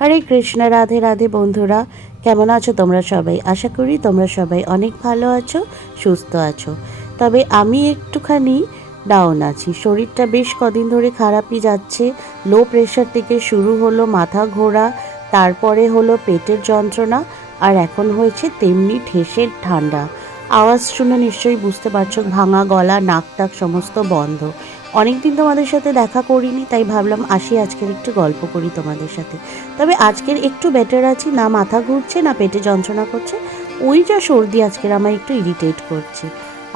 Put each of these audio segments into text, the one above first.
হরে কৃষ্ণ, রাধে রাধে বন্ধুরা। কেমন আছো তোমরা সবাই? আশা করি তোমরা সবাই অনেক ভালো আছো, সুস্থ আছো। তবে আমি একটুখানি ডাউন আছি। শরীরটা বেশ কদিন ধরে খারাপই যাচ্ছে। লো প্রেশার থেকে শুরু হলো মাথা ঘোরা, তারপরে হলো পেটের যন্ত্রণা, আর এখন হয়েছে তেমনি ঠেসের ঠান্ডা। আওয়াজ শুনে নিশ্চয়ই বুঝতে পারছো, ভাঙা গলা, নাক টাক সমস্ত বন্ধ। অনেকদিন তোমাদের সাথে দেখা করিনি, তাই ভাবলাম আসি আজকের একটু গল্প করি তোমাদের সাথে। তবে আজকের একটু বেটার আছি, না মাথা ঘুরছে না পেটে যন্ত্রণা করছে। ওই যা সর্দি আজকের আমায় একটু ইরিটেট করছে।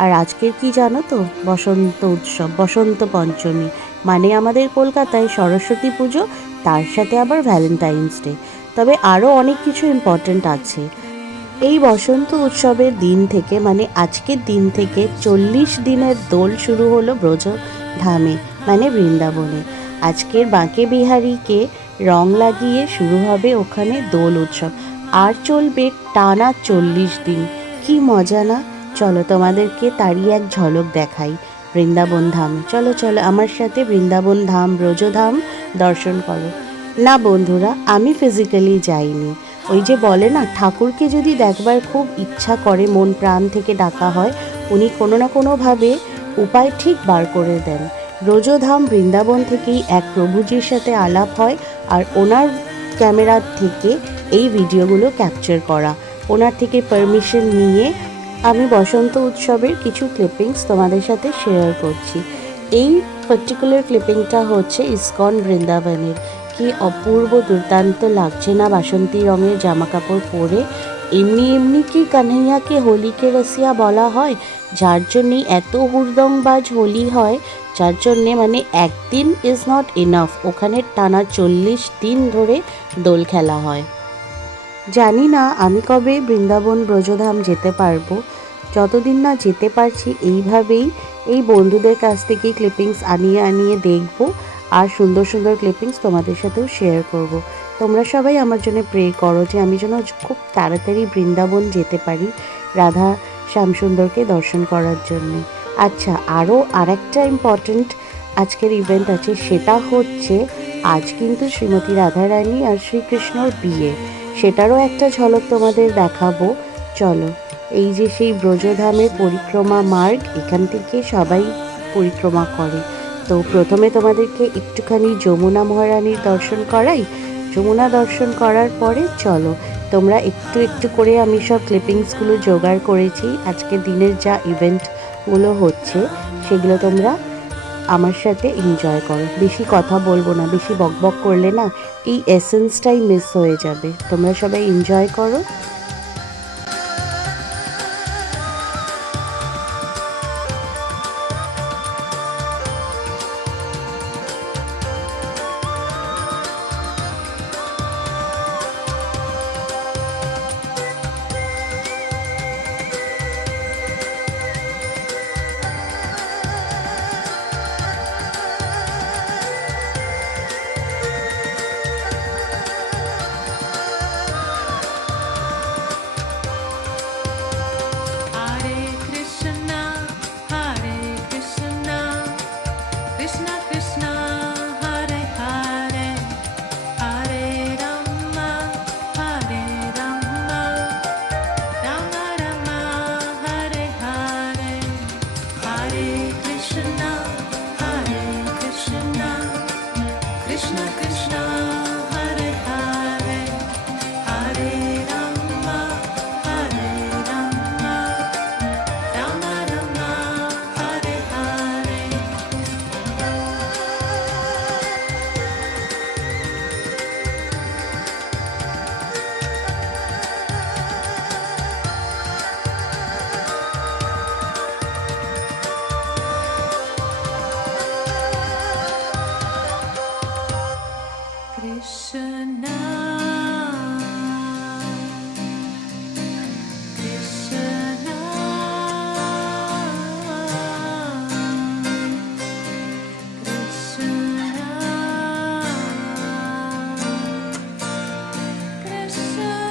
আর আজকের কি জানো তো, বসন্ত উৎসব, বসন্ত পঞ্চমী, মানে আমাদের কলকাতায় সরস্বতী পুজো, তার সাথে আবার ভ্যালেন্টাইন্স ডে। তবে আরও অনেক কিছু ইম্পর্ট্যান্ট আছে। এই বসন্ত উৎসবের দিন থেকে, মানে আজকের দিন থেকে 40 দিনের দোল শুরু হলো ব্রজধামে, মানে বৃন্দাবনে। আজকের বাঁকে বিহারীকে রং লাগিয়ে শুরু হবে ওখানে দোল উৎসব, আর চলবে টানা 40 দিন। কি মজা না? চলো তোমাদেরকে তারই এক ঝলক দেখাই বৃন্দাবন ধামে। চলো চলো আমার সাথে বৃন্দাবন ধাম, ব্রজধাম দর্শন করো। না বন্ধুরা, আমি ফিজিক্যালি যাইনি। ওই যে বলে না, ঠাকুরকে যদি দেখবার খুব ইচ্ছা করে, মন প্রাণ থেকে ডাকা হয়, উনি কোনো না কোনোভাবে উপায় ঠিক বার করে দেন। ব্রজধাম বৃন্দাবন থেকেই এক প্রভুজির সাথে আলাপ হয়, আর ওনার ক্যামেরার থেকে এই ভিডিওগুলো ক্যাপচার করা। ওনার থেকে পারমিশন নিয়ে আমি বসন্ত উৎসবের কিছু ক্লিপিংস তোমাদের সাথে শেয়ার করছি। এই পার্টিকুলার ক্লিপিংটা হচ্ছে ইসকন বৃন্দাবনের। কি অপূর্ব দুর্দান্ত লাগছে না বাসন্তী রঙের জামা কাপড় পরে? এমনি এমনি কি কানহাইয়াকে হোলিকে রসিয়া বলা হয়? যার জন্যে এত হুড়দংবাজ হোলি হয়, যার জন্যে মানে একদিন ইজ নট ইনাফ, ওখানে টানা 40 দিন ধরে দোল খেলা হয়। জানি না আমি কবে বৃন্দাবন ব্রজধাম যেতে পারবো। যতদিন না যেতে পারছি এইভাবেই এই বন্ধুদের কাছ থেকে ক্লিপিংস আনিয়ে আনিয়ে দেখবো, আর সুন্দর সুন্দর ক্লিপিংস তোমাদের সাথেও শেয়ার করব। তোমরা সবাই আমার জন্য প্রে করো যে আমি যেন খুব তাড়াতাড়ি বৃন্দাবন যেতে পারি রাধা শ্যামসুন্দরকে দর্শন করার জন্য। আচ্ছা, আরও আরেকটা ইম্পর্ট্যান্ট আজকের ইভেন্ট আছে, সেটা হচ্ছে আজ কিন্তু শ্রীমতী রাধারানী আর শ্রীকৃষ্ণর বিয়ে। সেটারও একটা ঝলক তোমাদের দেখাবো। চলো, এই যে সেই ব্রজধামের পরিক্রমা মার্গ, এখান থেকে সবাই পরিক্রমা করে। তো প্রথমে তোমাদেরকে একটুখানি যমুনা মহারানীর দর্শন করাই। যমুনা দর্শন করার পরে চলো তোমরা একটু একটু করে, আমি সব ক্লিপিংসগুলো জোগাড় করেছি আজকের দিনের যা ইভেন্টগুলো হচ্ছে, সেগুলো তোমরা আমার সাথে এনজয় করো। বেশি কথা বলবো না, বেশি বকবক করলে না এই এসেন্সটাই মিস হয়ে যাবে। তোমরা সবাই এনজয় করো। Hare Krishna, Hare Krishna, Krishna Krishna, Hare Hare, Hare Rama, Hare Rama, Rama Rama, Hare Hare, Hare Krishna, Hare Krishna, Krishna Krishna, Hare Hare, Hare Rama, Hare Rama, Rama Rama, Hare Hare. Krishna, Krishna, Krishna.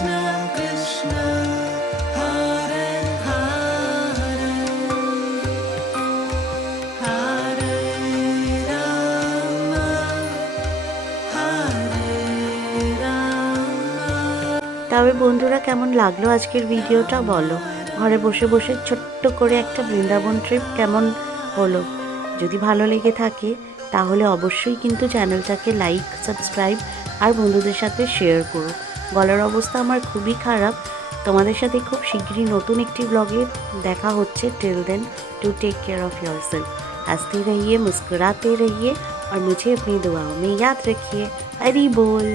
Krishna Krishna Hare Hare Hare Rama Hare Rama তবে বন্ধুরা, কেমন লাগলো আজকের ভিডিওটা বলো। ঘরে বসে বসে ছোট্ট করে একটা বৃন্দাবন ট্রিপ কেমন হলো? যদি ভালো লেগে থাকে তাহলে অবশ্যই কিন্তু চ্যানেলটাকে লাইক, সাবস্ক্রাইব আর বন্ধুদের সাথে শেয়ার করো। গলার অবস্থা আমার খুবই খারাপ। তোমাদের সাথে খুব শীঘ্রই নতুন একটি ব্লগে দেখা হচ্ছে। Till then to take care of yourself. हंसते रहिए, मुस्कुराते रहिए और मुझे अपनी दुआओं में याद रखिए। हरी बोल।